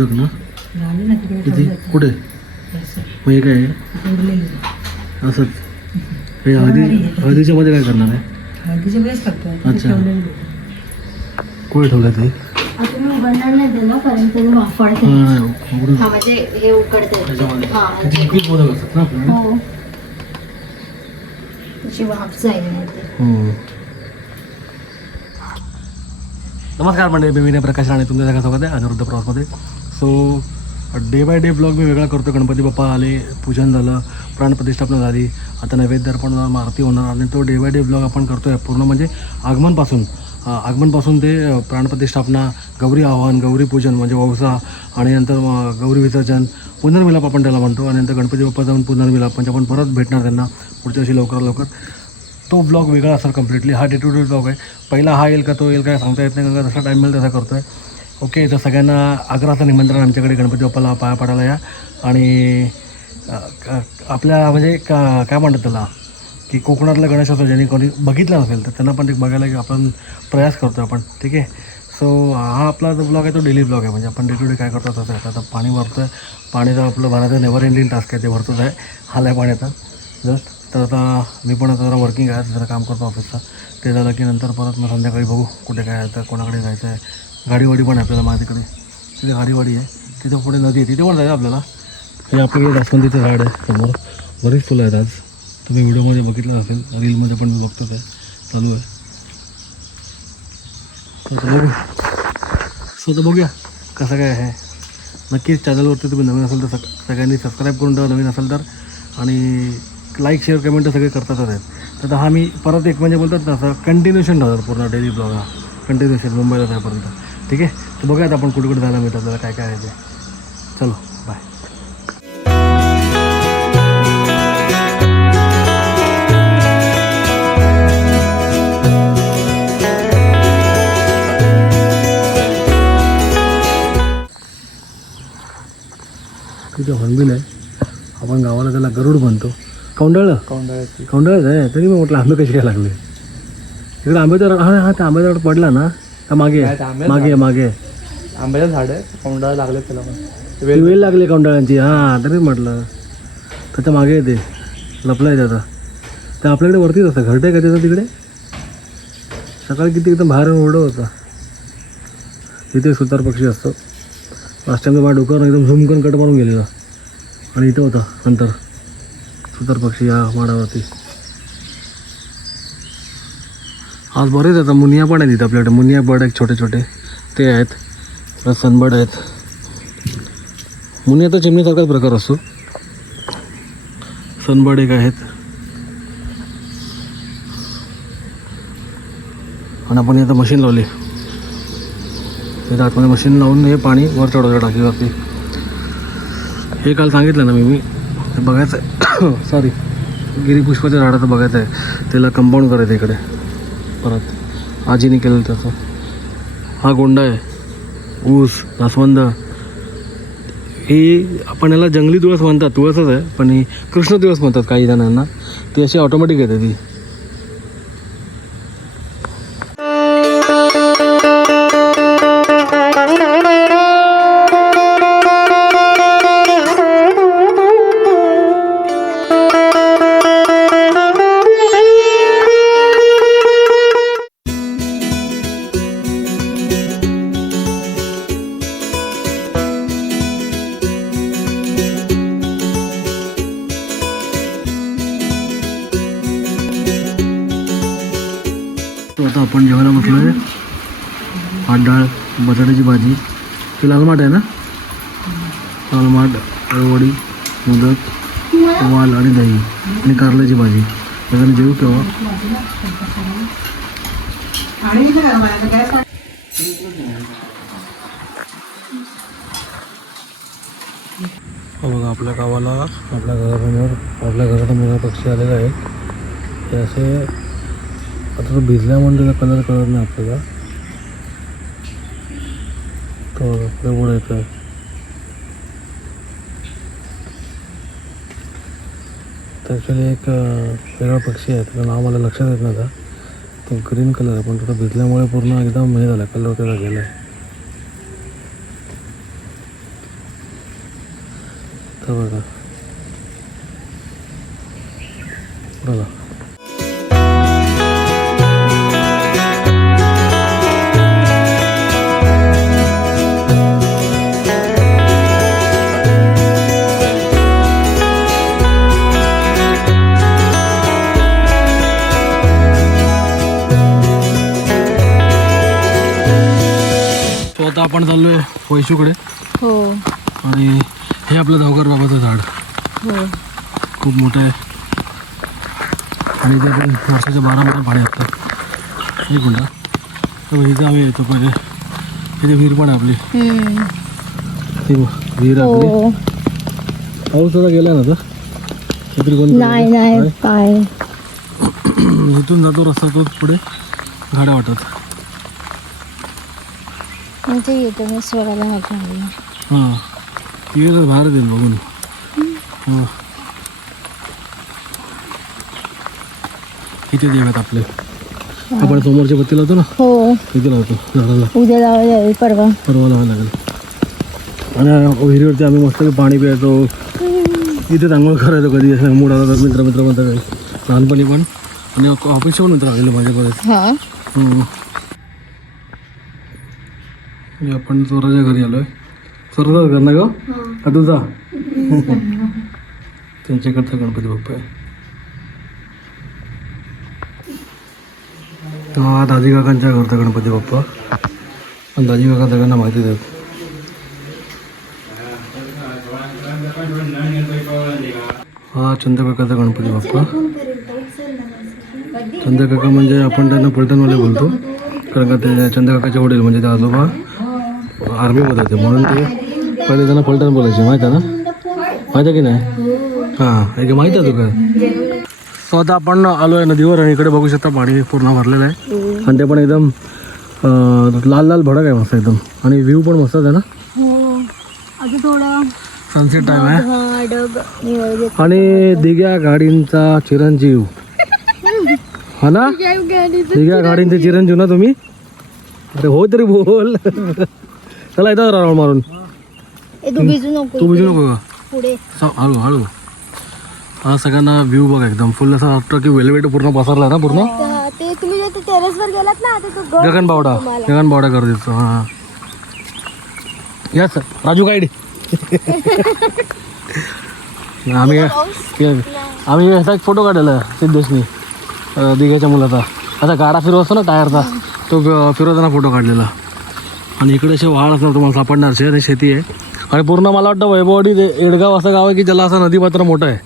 मोदक ना किती कुठे मग हे काय आहे? असंच हे हळदी हळदीच्या मध्ये काय करणार आहे अच्छा. कुठे ठेवलं ते म्हणजे मोदक असतात ना नमस्कार मंडळी मी विनय प्रकाश राणे तुमच्या सगळ्या स्वागत आहे Aniruddha प्रवासमध्ये so day by day blog मी वेगळा करतो गणपती बाप्पा आले पूजन झालं प्राणप्रतिष्ठापना झाली. आता नैवेद्य पण आरती होणार आणि तो डे बाय डे ब्लॉग आपण करतोय. पूर्ण म्हणजे आगमनपासून. आगमनपासून ते प्राणप्रतिष्ठापना गौरी आवाहन गौरी पूजन म्हणजे वौसा आणि नंतर गौरी विसर्जन पुनर्मिलाप आपण त्याला म्हणतो. आणि नंतर गणपती बाप्पा जाऊन पुनर्मिलाप म्हणजे आपण परत भेटणार त्यांना पुढच्या वर्षी लवकरात लवकर. तो ब्लॉग वेगळा असेल कम्प्लिटली हा डे टू डे ब्लॉग आहे. पहिला हा येईल का तो येईल काय सांगता येत नाही कारण का जसा टाईम मिळेल तसा करतो आहे ओके तर सगळ्यांना आग्रहाचं निमंत्रण आमच्याकडे गणपती बाप्पाला पाया पडायला या. आणि आपल्या म्हणजे का काय म्हणतात त्याला? की कोकणातला गणेशोत्सव ज्यांनी कोणी बघितला नसेल तर त्यांना पण ते बघायला की आपण प्रयास करतो आपण ठीक आहे? सो हा आपला जो ब्लॉग आहे तो डेली ब्लॉग आहे म्हणजे आपण डे टू डे काय करतो तसं आहे. आता पाणी भरतो आहे पाणीचं आपलं भरायचं नेवर एंडिंग टास्क आहे ते भरतोच आहे. हालाय पाण्याचा जस्ट तर आता मी पण आता जरा वर्किंग आहे जरा काम करतो ऑफिसचं ते झालं की नंतर परत मग संध्याकाळी बघू कुठे काय आहे तर कोणाकडे जायचं आहे. गाडीवाडी पण आहे आपल्याला माझ्याकडे. तिथे गाडीवाडी आहे. तिथं पुढे नदी आहे. तिथे पण जायचं आपल्याला. हे आपल्याकडे जास्वंदीचं झाड आहे समोर. बरीच फुलं आहेत आज. तुम्ही व्हिडिओमध्ये बघितलं असेल. रीलमध्ये पण मी बघतो ते. चालू आहे. बघू. सो तर बघूया कसं काय आहे. नक्कीच चॅनलवरती तुम्ही नवीन असेल तर सग सगळ्यांनी सबस्क्राईब करून ठेवा. नवीन असेल तर. आणि लाईक शेअर कमेंट तर सगळे करतातच आहेत. तर हा मी परत एक म्हणजे बोलतात ना असं कंटिन्युएशन ठेवणार पूर्ण डेली ब्लॉग हा. कंटिन्युएशन मुंबईला जायपर्यंत ठीक आहे? तर बघूयात आपण कुठे कुठे जायला मिळतं आपल्याला काय काय आहे ते. चलो बाय तिथे हॉर्नबिल आहे. आपण गावाला त्याला गरुड म्हणतो. कौंडाळं? कौंडाळ्याची कौंडाळच आहे तरी मी म्हटलं आंबे कसे काय लागले? इकडे आंब्याचा हा हा त्या झाड पडला ना. मागे. काय ते आंब्याचं मागे मागे. आंब्याचं झाड आहे कौंडाळा लागले त्याला पण. वेल लागली कौंडाळ्यांची हां तरीच म्हटलं. त्याच्यामागे आहे ते लपलं आहे त्याचा ते आपल्याकडे वरतीच असतं. घरटे आहे का त्याचं तिकडे? सकाळी किती एकदम बाहेर ओरडं होता. तिथे सुतार पक्षी असतो. लास्ट टाइम माझ्या डोक्यावर एकदम झूम करून कट मारून गेलेला. आणि इथं होता नंतर. सुतार पक्षी या माडावरती. आज बरेच आता मुनिया पण आहेत इथं आपल्याकडे. मुनिया बर्ड आहेत छोटे छोटे ते आहेत. सनबर्ड आहेत. मुनिया तर चिमणीसारखाच प्रकार असतो. सनबर्ड एक आहेत. आणि आपण आता मशीन लावली. आतमध्ये मशीन लावून हे पाणी वर चढवलं टाकीवरती हे काल सांगितलं ना मी मी ते बघायचं आहे. सॉरी गिरीपुष्पाच्या झाडाचं बघायचं आहे. त्याला कंपाऊंड करायचं इकडे. परत. आजीने केलं त्याचं. हा गोंडा आहे. ऊस जास्वंद. ही आपण याला जंगली तुळस म्हणतात. तुळसच आहे. पण ही कृष्ण तुळस म्हणतात काही जणांना. ती अशी ऑटोमॅटिक येते ती. बटाट्याची भाजी. ही लालमाट आहे ना? लालमाट अळवडी मोदक वाल आणि दही आणि कारल्याची भाजी. त्याच्याने जेवू केव्हा? बघा आपल्या गावाला आपल्या घरासमोर आपल्या घरासमोर पक्षी आलेला आहे ते असे आता तो भिजल्या म्हणून त्याचा कलर कळत नाही आपल्याला. एवढं येतं ॲक्च्युली एक वेगळा पक्षी आहे. त्याचं नाव मला लक्षात येत नव्हता. तो ग्रीन कलर आहे पण तो भिजल्यामुळे पूर्ण एकदम हे झाला कलर त्याला गेला आहे तर बघा. बघा. वैशूकडे हो. आणि हे आपलं धावकर बाबाचं झाड. हो. खूप मोठं आहे. आणि ते पण वर्षाच्या बारा महिने पाणी असतं. एक गुंडा तर इथं आम्ही येतो पहिले. इथे विहीर पण आपली. ती विहीर आपली. पाऊस आता गेला ना आता? छत्री बंद नाही करायची. नाही. काय? काय? इथून जातो रस्ता तो पुढे. गाड्या वाटत. म्हणजे येतो मी स्वराला माझ्या हां. देईल बघून. हो. इथे देवात आपले. आपण समोरच्या बत्ती लावतो ना? हो. इथे लावतो झाडाला. उद्या परवा. परवा लागेल. आणि विहिरीवरती आम्ही मस्त पाणी प्यायचो. इथेच आंघोळ करायचो कधी. असं मूड आला तर मित्र मित्र म्हणतात. लहानपणी पण. आणि ऑफिसचे पण मित्र आलेले माझ्या परत. हा. हम्म. हे आपण चोराच्या घरी आलोय. चोराचा घर ना ग? का तुझा त्यांच्याकडचा गणपती बाप्पा आहे. हा दाजी काकांच्या घरचा गणपती बाप्पा. आणि दाजी काका सगळ्यांना माहितीच आहेत हा चंद्रकाकाचा गणपती बाप्पा. चंद्रकाका म्हणजे आपण त्यांना पलटणवाले बोलतो. कारण का ते चंद्रकाकाचे वडील म्हणजे ते आजोबा. आर्मीमध्ये होते. म्हणून ते पहिले त्यांना पलटण बोलायचे माहीत आहे ना? माहीत आहे की नाही? हां हे की माहीत आहे तुका? सो आता आपण आलो आहे नदीवर आणि इकडे बघू शकता पाणी पूर्ण भरलेलं आहे. आणि ते पण एकदम लाल लाल भडक आहे मस्त एकदम. आणि व्ह्यू पण मस्तच आहे ना? हो. सनसेट आहे. हा डग निवड आणि दिग्या गाडींचा चिरंजीव. हा ना? दिग्या गाडींचे चिरंजीव ना तुम्ही? अरे हो तरी बोल. चला येतात राऊंड मारून. ए तू भिजू नको तू बुजू नको का? पुढे. स- हळू हळू. हा सगळ्यांना व्ह्यू बघा एकदम. फुल असं वाटतं की वेलवेट पूर्ण पसरला ना पूर्ण? ते तुम्ही जे टेरेस वर गेलात ना ते तो गगन बावडा. गगन बावडा कर देतो हा. Yes Raju guide. आम्ही आम्ही असा एक फोटो काढलेला सिद्धेशनी. अं, दिघ्याच्या मुलाचा. असा गाडा फिरव असतो ना टायरचा तो फिरवताना फोटो काढलेला. आणि इकडे असे वाळ असणार तुम्हाला सापडणार. शे आणि शेती आहे. आणि पूर्ण मला वाटतं वैभववाडी एडगाव असं गाव आहे की ज्याला असं नदीपात्र मोठं आहे.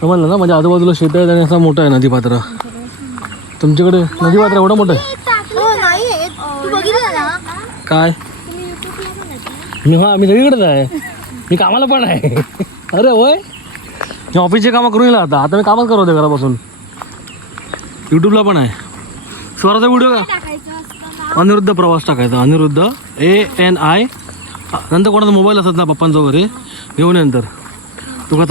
समजलं ना म्हणजे आजूबाजूला शेत आहेत आणि असं मोठं आहे नदीपात्र. तुमच्याकडे नदीपात्र एवढं मोठं आहे? हो नाही तू बघितलं ना? काय? मी हा मी सगळीकडेच आहे. मी कामाला पण आहे. अरे होय मी ऑफिसचे कामं करून येईल आता. आता मी कामच करत घरापासून. यूट्यूबला पण आहे. स्वराचा व्हिडिओ का? अनिरुद्ध प्रवास टाकायचा. अनिरुद्ध ए एन आय नंतर कोणाचा मोबाईल असत ना पप्पांचा वगैरे घेऊन नंतर. तुका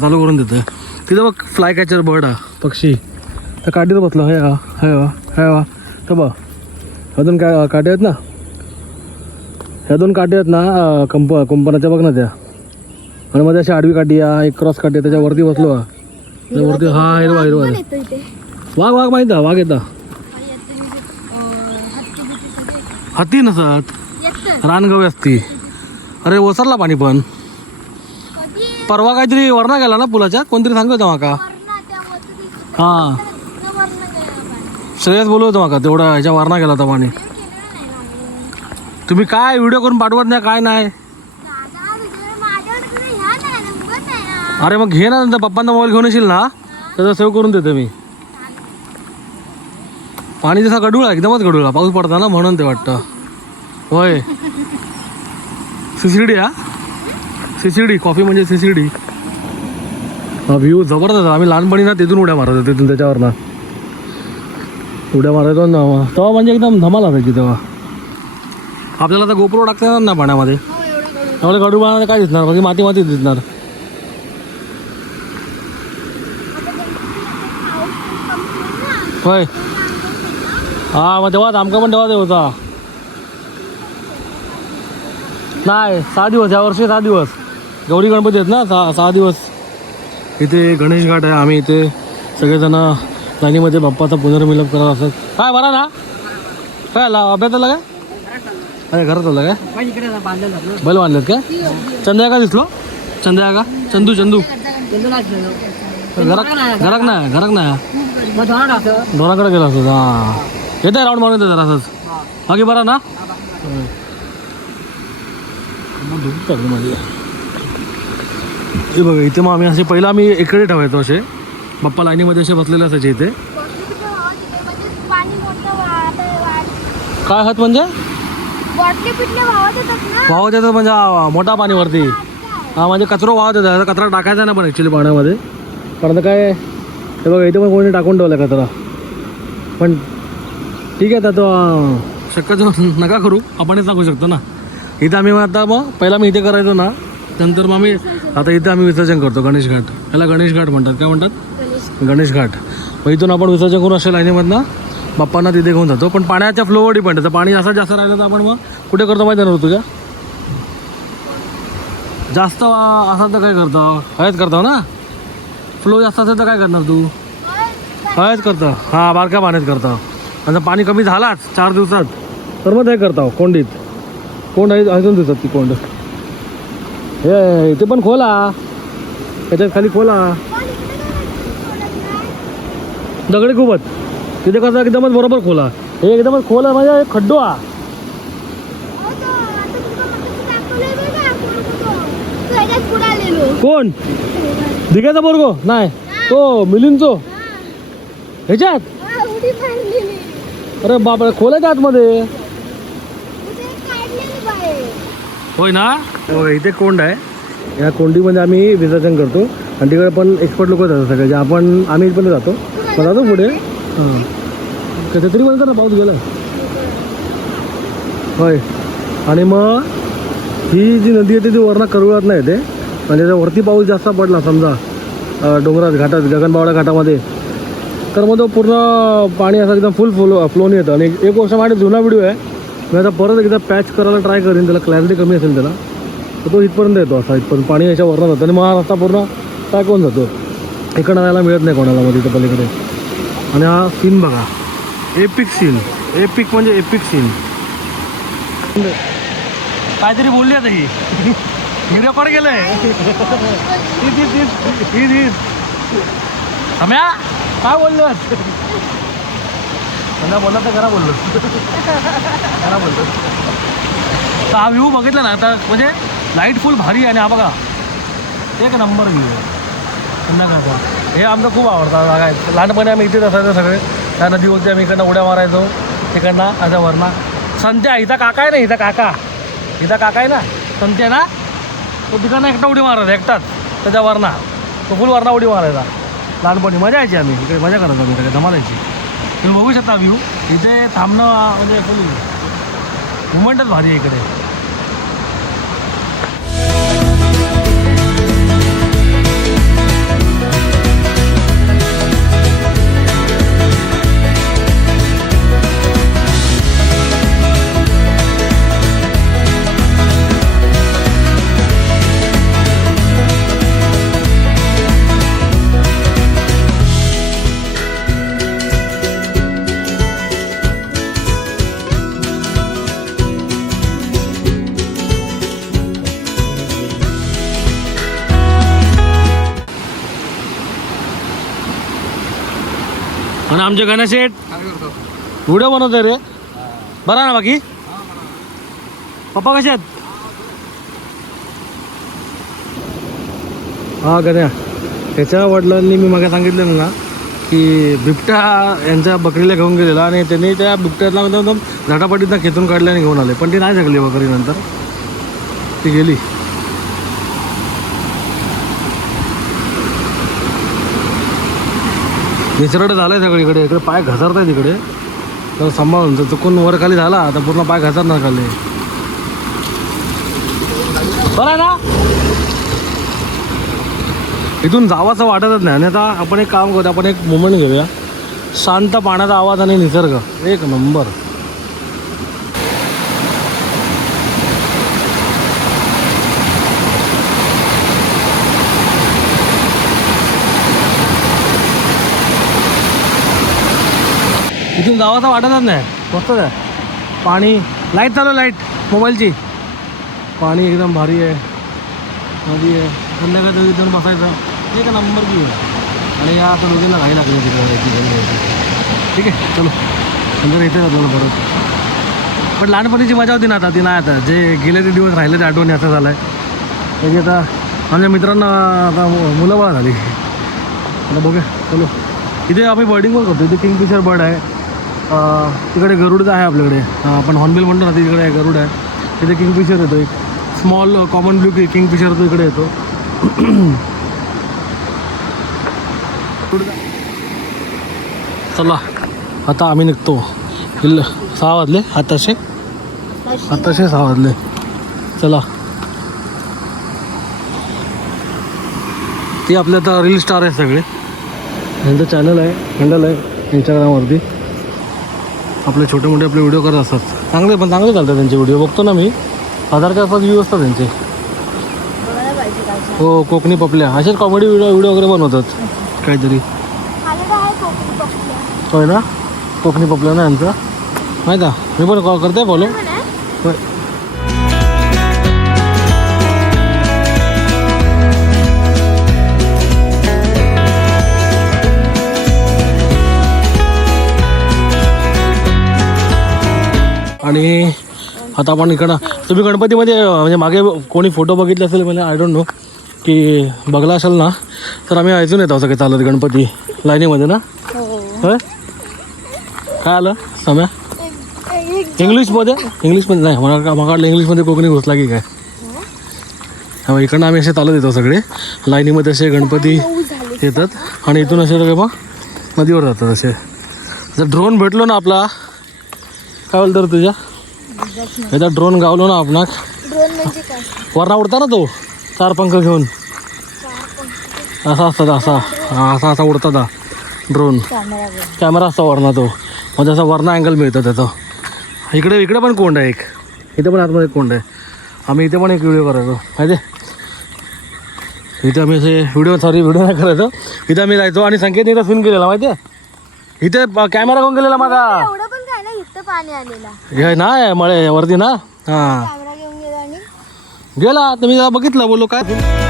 चालू करून देतं तिथं बघ फ्लाय कॅचर बर्ड हा पक्षी. त्या काठीवर बसलो हे हा हे वा हे. वा तर बघ अजून काय काटे आहेत ना. ह्या दोन काठी आहेत ना कंप कुंपणाच्या बघ ना त्या. आणि मध्ये अशी आडवी काठी आहे एक क्रॉस काठी आहे त्याच्यावरती बसलो हा. त्याच्यावरती हा हिरवा हिरवा. आहे. वाघ वाघ माहीत आहे वाघ येता. हत्ती नसत रानगवी असती. अरे ओसरला पाणी पण. परवा काहीतरी वरणा गेला ना पुलाच्या? कोणतरी सांगत होतं माका. हा. श्रेयस बोलत होतं माका तेवढा ह्याच्या वरणा गेला होता पाणी. तुम्ही काय व्हिडिओ करून पाठवत नाही काय नाही? अरे मग घे ना नंतर पप्पांना मोबाईल घेऊन येशील ना? त्याचा सेव्ह करून देतो मी. पाणी जसा गडूळ आहे एकदमच गडूळा पाऊस पडता ना म्हणून ते वाटतं. होय. सिसिडी हा? सिसिडी कॉफी म्हणजे सिसिडी हा व्ह्यू जबरदस्त आम्ही लहानपणी ना तिथून उड्या मारत होतो तिथून त्याच्यावर ना. उड्या मारायचो ना तेव्हा. म्हणजे एकदम धमाल असायची तेव्हा. आपल्याला तर गोप्रो टाकता येणार ना पाण्यामध्ये? एवढं गडू पाण्यामध्ये काय दिसणार? बाकी माती माती दिसणार. होय. हा मग तेव्हाच आमका पण तेव्हाच होता. नाही सहा दिवस या वर्षी सहा दिवस. गौरी गणपती आहेत ना सहा सहा दिवस. इथे गणेश घाट आहे आम्ही इथे सगळेजण लाईनीमध्ये बाप्पाचा पुनर्मिलप करत असत. काय बरा ना? काय आला अभ्यास आला काय? अरे घरात आला काय? बैल बांधलेत का? चंद्या का दिसलो. चंद्या का चंदू चंदू. घरात घरात नाही घरात नाही. दोनाकडे गेला असतो हां. येत आहे राऊंड मारून येतं जरा असंच बाकी बरा ना. हे बघा इथे मग आम्ही असे पहिला आम्ही इकडे ठेवायचो असे. बाप्पा लाईनीमध्ये असे बसलेले असायचे इथे. काय हात म्हणजे? वाहत येतात म्हणजे मोठा पाणी वरती हा म्हणजे कचरो वाहत येतात. कचरा टाकायचा ना पण ॲक्च्युली पाण्यामध्ये. कारण आता काय हे बघा इथे पण कोणी टाकून ठेवला कचरा. पण ठीक आहे आता तो शक्यतो नका करू. आपणच सांगू शकतो ना. इथं आम्ही मग आता मग पहिला मी इथे करायचो ना. नंतर मग आम्ही आता इथं आम्ही विसर्जन करतो गणेश घाट. याला गणेश घाट म्हणतात. काय म्हणतात? गणेश घाट. मग इथून आपण विसर्जन करून अशा लाईनीमधनं बाप्पांना तिथे घेऊन जातो. पण पाण्याच्या फ्लोवर डिपेंड आहे. तर पाणी असं जास्त राहिलं तर आपण मग कुठे करतो माहिती नव्हतो का तुझ्या जास्त वा- असं तर काय करतो? हळद करतो ना? फ्लो जास्त असेल तर काय करणार तू? हळद करतो. हां बारक्या पाण्यात करतो. जर पाणी कमी झालाच चार दिवसात. तर मग ते करतो कोंडीत? कोंड आहे अजून दिसत ती कोंड. हे इथे पण खोला. त्याच्यात खाली खोला. दगडी खूपच. तिथे कसं एकदमच बरोबर खोला. हे एकदमच खोला म्हणजे खड्डो हा कोण? दिघ्याचा बरोगो नाही. तो मिलिंदचो. ह्याच्यात? अरे बापरे खोलायच्या आतमध्ये? होय ना? हो, इथे कोंड आहे. या कोंडीमध्ये आम्ही विसर्जन करतो. आणि तिकडे पण एक्सपर्ट लोक जातात सगळे जे आपण आम्ही पण जातो. मग जातो पुढे. हां. कसं तरी म्हणतात ना पाऊस गेला. होय. आणि मग ही जी नदी येते ती वरनं करवळत नाही येते. म्हणजे जर वरती पाऊस जास्त पडला समजा डोंगरात घाटात गगनबावडा घाटामध्ये. तर मग तो पूर्ण पाणी असं एकदम फुल फ्लो फ्लोन येतं. आणि एक वर्ष माझ्या जुना व्हिडिओ आहे. मी आता परत एकदा पॅच करायला ट्राय करेन. त्याला क्लॅरिटी कमी असेल त्याला. तर तो इथपर्यंत येतो असा इथपर्यंत पाणी याच्या वरनं जातं. आणि मग हा रस्ता पूर्ण पॅक होऊन जातो. इकडं जायला मिळत नाही कोणाला मग तिथं पलीकडे. आणि हा सीन बघा. एपिक सीन एपिक म्हणजे एपिक सीन काहीतरी बोलली आता ही. ही रेकॉर्ड केलंय. सम्या काय बोललो त्यांना बोलला तर खरा बोललो. खरा बोललो. तर हा व्ह्यू बघितला ना आता म्हणजे लाइट फुल भारी आहे आणि हा बघा एक नंबर व्ह्यू आहे. संध्याकाळचा हे आमचं खूप आवडतं. जागा आहे लहानपणी आम्ही इथेच असायचो सगळे. त्या नदीवरती आम्ही इकडनं उड्या मारायचो तिकडनं आता वरना. संत्या इथं काका आहे ना इथं काका. इथं काका आहे ना संत्या ना तो तिकडनं एकटा उडी मारायचा एकटाच. त्याच्या वरना. तो फुल वरना उडी मारायचा. लहानपणी मजा यायची आम्ही. इकडे मजा करायचो आम्ही सगळे धमालायची. तुम्ही बघू शकता व्ह्यू इथे थांबणं म्हणजे फुल मुवमेंटच भारी आहे इकडे. आणि आमचे गणेश शेठ व्हिडिओ बनवतोय रे. बरा ना बाकी? पप्पा कसे आहेत? हा गण्या. त्याच्या वडिलांनी मी मागे सांगितलं ना की बिबट्या यांच्या बकरीला घेऊन गेलेला आणि त्यांनी त्या बिबट्याला एकदम झटापटीतनं खेचून काढले आणि घेऊन आले. पण ती नाही जगली बकरी नंतर. ती गेली. निसरड झालंय सगळीकडे. इकडे पाय घसरत आहे तिकडे तर सांभाळून जर चुकून वर खाली झाला तर पूर्ण पाय घसरणार खाली. बरं आहे ना. इथून जावाचं वाटतच नाही. आणि आता आपण एक काम करूया आपण एक मुमेंट घेऊया. शांत पाण्याचा आवाज आणि निसर्ग. एक नंबर. इथून गावाचा वाटतच नाही. मस्तच आहे. पाणी लाइट चालू लाइट मोबाईलची पाणी एकदम भारी आहे. नदी आहे. संध्याकाळी इथून बसायचं. एक नंबर की आणि या आता दोघींना घाई लागली तिकडे. ठीक आहे चलो. नंतर येते आपल्याला परत. पण लहानपणीची मजा होती ना आता. ती नाही आता. जे गेले ते दिवस राहिले ते आठवणी असं झालं आहे त्याची आता आमच्या मित्रांना आता मु- मुलं बाळा झाली. आता बघूया. चलो. इथे आम्ही बर्डिंग पण करतो. इथे किंगफिशर बर्ड आहे. तिकडे गरुड आहे आपल्याकडे. आपण हॉर्नबिल म्हणतो ना तिकडे आहे गरुड आहे. तिथे किंगफिशर येतो एक. स्मॉल कॉमन ब्ल्यू किंगफिशर तो इकडे येतो. चला आता आम्ही निघतो. इल सहा वाजले? आताशे? आताशे सहा वाजले. चला. ते आपले आता रील स्टार आहे सगळे. यांचं चॅनल आहे हँडल आहे इंस्टाग्रामवरती आपले छोटे मोठे आपले व्हिडिओ करत असतात. चांगले पण चांगले चालतात त्यांचे व्हिडिओ बघतो ना मी. हजारच्या आसपास व्ह्यू असतात त्यांचे. हो कोकणी पपल्या. असेच कॉमेडी व्हिडिओ व्हिडिओ वगैरे बनवतात. काहीतरी. होय ना? कोकणी पपल्या ना यांचं? माहीत का? मी पण कॉल करते फॉलो आणि आता आपण इकडं तुम्ही गणपतीमध्ये म्हणजे मागे कोणी फोटो बघितले असेल म्हणजे आय डोंट नो की बघला असेल ना तर आम्ही ऐकून येतो सगळे चालत गणपती लाईनीमध्ये ना? हो. काय आलं? सम्या? इंग्लिशमध्ये इंग्लिशमध्ये नाही मला मला वाटलं इंग्लिशमध्ये कोकणी घुसला की काय? हा इकडनं आम्ही असे चालत येतो सगळे. लाईनीमध्ये असे गणपती येतात. आणि इथून असे सगळे मग नदीवर जातात असे. जर ड्रोन भेटलो ना आपला काय बोलतो रे तुझ्या? एकदा ड्रोन गावलो ना आपणाक. ड्रोन म्हणजे काय? वरना उडता ना तो? चार पंख घेऊन. असा असतात असा. हा, असा असा उडतात हा ड्रोन कॅमेरा कॅमेरा असतो वरना तो. म्हणजे असा वरना अँगल मिळतो त्याचा. इकडे इकडे पण कोंड आहे एक. इथे पण आतमध्ये एक कोंड आहे. आम्ही इथे पण एक व्हिडिओ करायचो. माहिती आहे? इथे आम्ही असे व्हिडिओ सॉरी व्हिडिओ नाही करायचो. इथे आम्ही जायचो आणि संकेत इथं सीन केलेला माहिती आहे? इथे कॅमेरा कोण गेलेला माझा एवढं पण आलेला हे ना मळे वरती ना? हां. घेऊन गेला आणि गेला तुम्ही जरा बघितलं बोलो काय?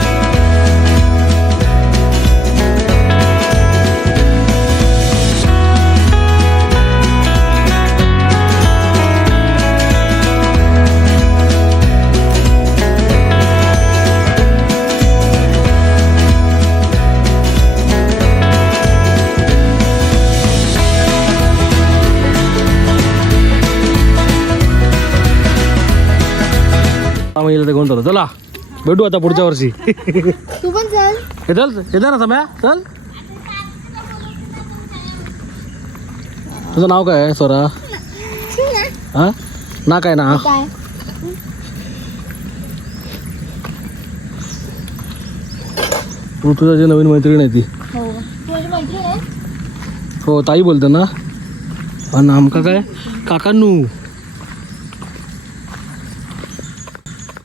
ते कोण चालू चला भेटू आता पुढच्या वर्षी. तू पण चल. हे चल येतं ना सम्या चल. तुझं नाव काय आहे स्वरा? हा? ना काय ना? तू तुझा जे नवीन मैत्रीण आहे ती. हो. हो ताई बोलते ना. आणि आमका काय? काकांनू.